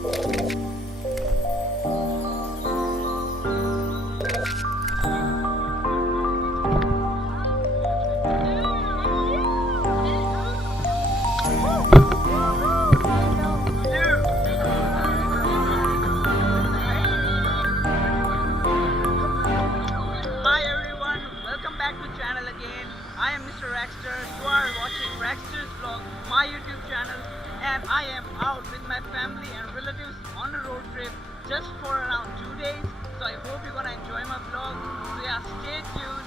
I am Mr. Raxter. You are watching Raxter's vlog, my YouTube channel, and I am out with my family and relatives on a road trip just for around 2 days. So I hope you're gonna enjoy my vlog. So yeah, stay tuned.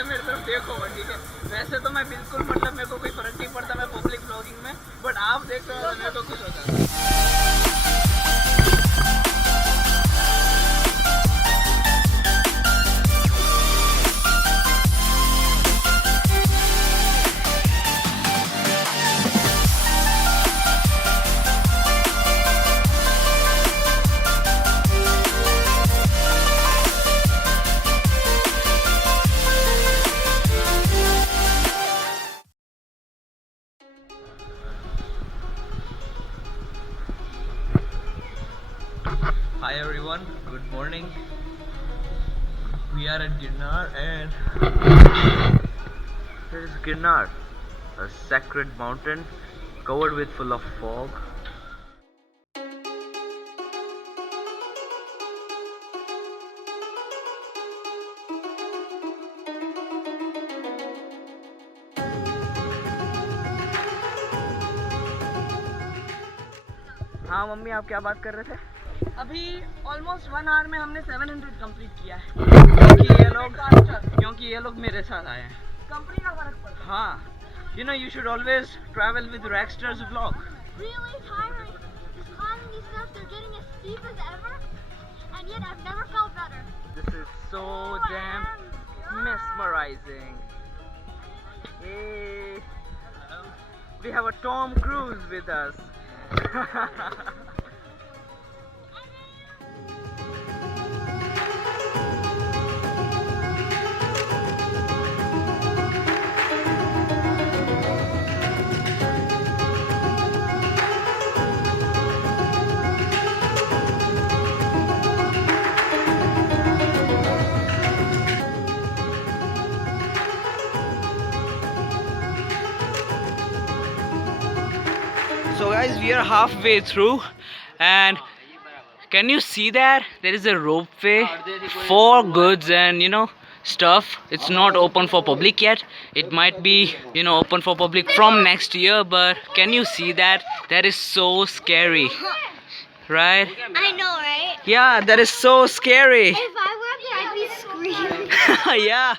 मेरे तरफ देखो ठीक है। वैसे तो मैं बिल्कुल मतलब मेरे को कोई फर्क नहीं पड़ता मैं पब्लिक ब्लॉगिंग में, बट आप देख रहे हो मेरे को खुश होता है। Hi everyone, good morning. We are at Girnar and this is Girnar, a sacred mountain covered with full of fog. हाँ मम्मी, आप क्या बात कर रहे थे? अभी ऑलमोस्ट 1 आवर में हमने 700 कंप्लीट किया है क्योंकि ये लोग मेरे साथ आए हैं। कंपनी का फर्क पड़ता है। हाँ, you know you should always travel with Raxter's vlog. Really tiring. Just climbing these steps, they're getting as steep as ever, and yet I've never felt better. This is so damn mesmerizing. Hey, we have a Tom Cruise with us. So guys, we are halfway through and can you see that? There is a ropeway for goods and stuff. It's not open for public yet. It might be open for public from next year, but can you see that? That is so scary, right? I know, right? Yeah, that is so scary. If I were up there, I'd be screaming. Yeah.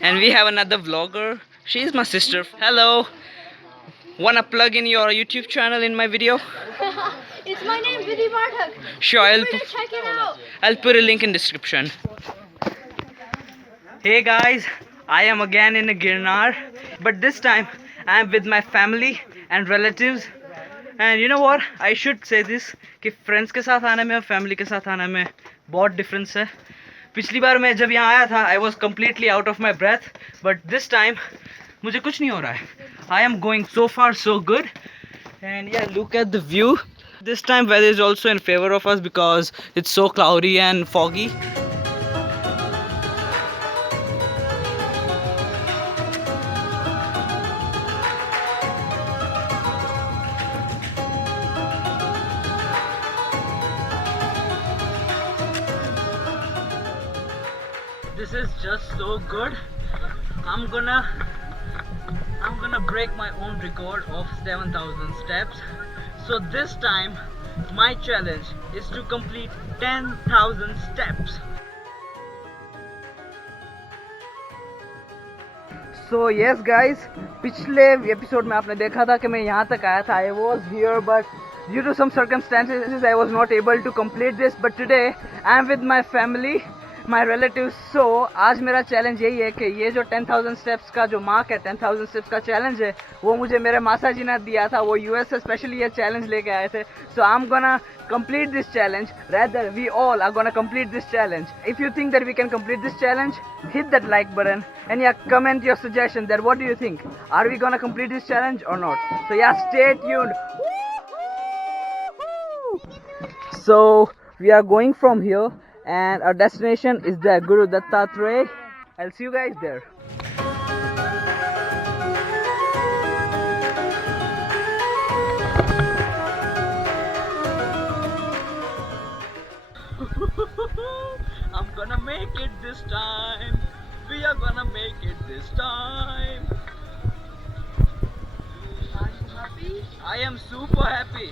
And we have another vlogger. She's my sister. Hello. Wanna plug in your YouTube channel in my video? It's my name, Vidhi Bartak. Sure, Check it out. I'll put a link in description. Hey guys, I am again in a Girnar, but this time I am with my family and relatives. And you know what? I should say this कि friends के साथ आने में और family के साथ आने में बहुत difference है. पिछली बार मैं जब यहाँ आया था I was completely out of my breath, but this time मुझे कुछ नहीं हो रहा है. I am going so far so good, and yeah, look at the view. This time weather is also in favor of us because it's so cloudy and foggy. This is just so good. I'm gonna break my own record of 7,000 steps. So this time my challenge is to complete 10,000 steps. So yes guys, पिछले episode में आपने देखा था कि मैं यहाँ तक आया था. I was here but due to some circumstances I was not able to complete this. But today I am with my family, my relative. So आज मेरा चैलेंज यही है कि ये जो 10,000 स्टेप्स का जो मार्क है, 10,000 स्टेप्स का चैलेंज है, वो मुझे मेरे मासा जी ने दिया था. वो यूएस से स्पेशली ये चैलेंज लेके आए थे. So I am gonna complete this challenge. Rather, we all are gonna complete this challenge. If you think that we can complete this challenge, hit that like button and yeah, comment your suggestion that what do you think? Are we gonna complete this challenge or not? So yeah, stay tuned. So we are going from here and our destination is the Guru DATTATRAY. I'll see you guys there. I'm gonna make it this time. We are gonna make it this time. Are you happy? I am super happy.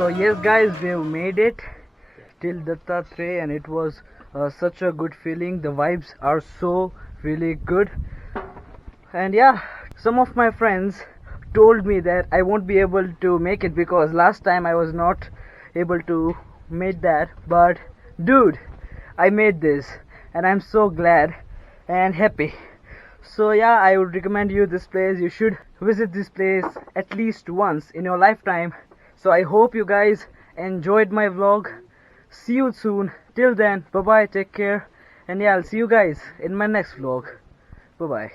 So yes guys, we've made it till Dattatray and it was such a good feeling. The vibes are so really good. And yeah, some of my friends told me that I won't be able to make it because last time I was not able to make that. But dude, I made this and I'm so glad and happy. So yeah, I would recommend you this place. You should visit this place at least once in your lifetime. So I hope you guys enjoyed my vlog. See you soon. Till then, bye bye, take care. And yeah, I'll see you guys in my next vlog. Bye bye.